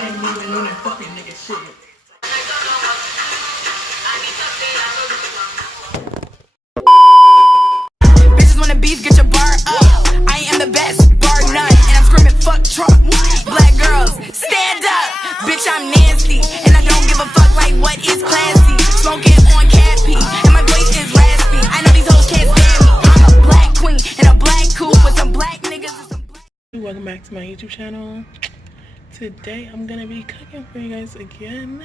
ain't moving on that fucking nigga shit. Bitches wanna beef, get your bar up. I am the best, bar none. And I'm screaming, fuck Trump. Black girls, stand up. Bitch, I'm nasty. And I don't give a fuck like what is classy. Smoking on cat pee. And my voice is raspy. I know these hoes can't stand me. I'm a black queen in a black coupe with some black niggas and some black. Welcome back to my YouTube channel. Today I'm gonna be cooking for you guys again.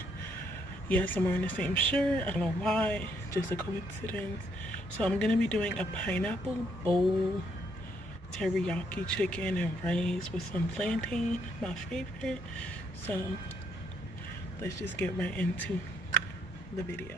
Yes, I'm wearing the same shirt. I don't know why, just a coincidence. So I'm gonna be doing a pineapple bowl teriyaki chicken and rice with some plantain, my favorite. So let's just get right into the video.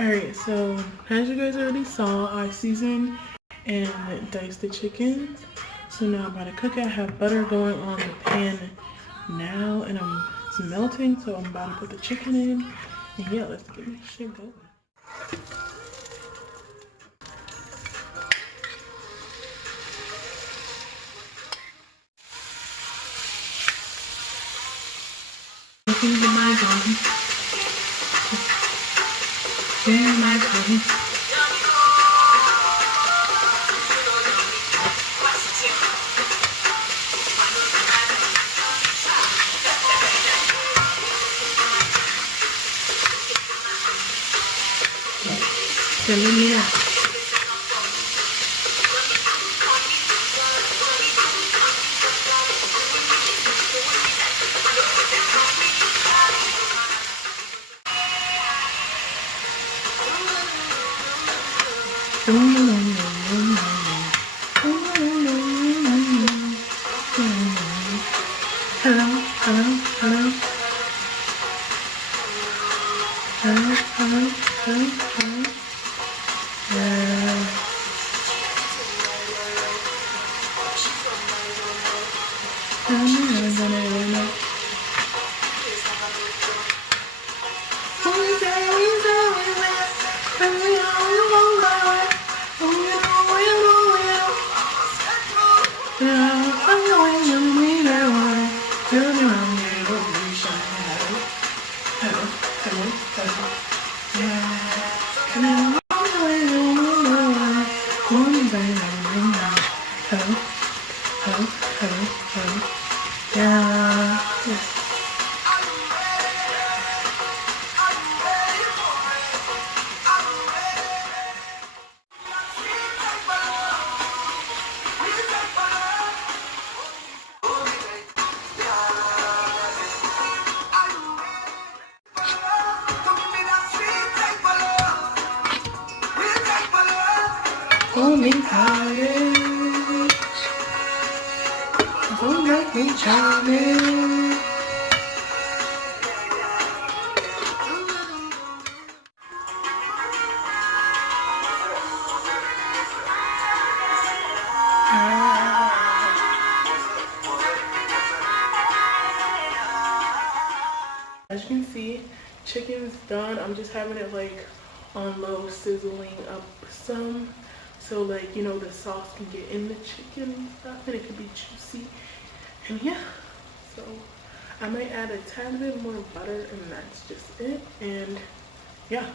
Alright, so as you guys already saw, I seasoned and diced the chicken. So now I'm about to cook it. I have butter going on the pan now and it's melting, so I'm about to put the chicken in. And yeah, let's get this shit going. Looking at my gun. Yeah, my gun. Termina. Hello, hello, hello. Hello, hello, hello, hello. Yeah. Hold me tight, don't make me charming. As you can see, chicken's done. I'm just having it like on low, sizzling up some. So like, you know, the sauce can get in the chicken and stuff and it can be juicy. And yeah, so I might add a tad bit more butter and that's just it. And yeah.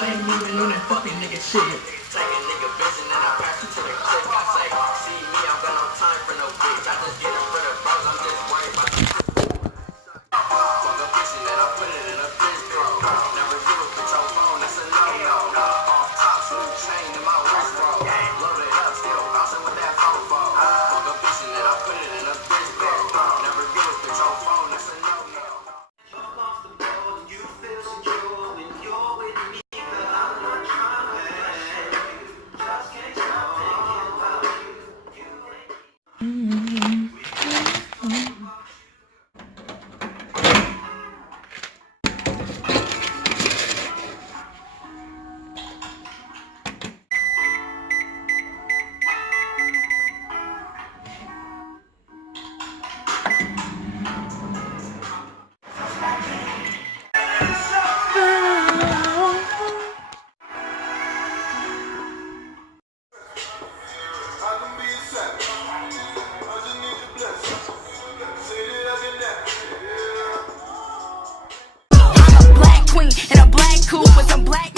ain't even doing that fucking nigga shit. Take a nigga bitch and then I pass it to the clip. I say, see me, I don't got no time for no bitch. I just get it for the bros, I'm just worried about the fuck a bitch and then I put it in a bitch, bro. Never give a bitch your phone, that's a no-no. Off top, smooth chain in my wrist, bro. Load it up, still bouncing with that fofo. Fuck a bitch and then I put it in a bitch, bro. Never give a bitch your phone, that's a no-no. Queen in a black coupe with some black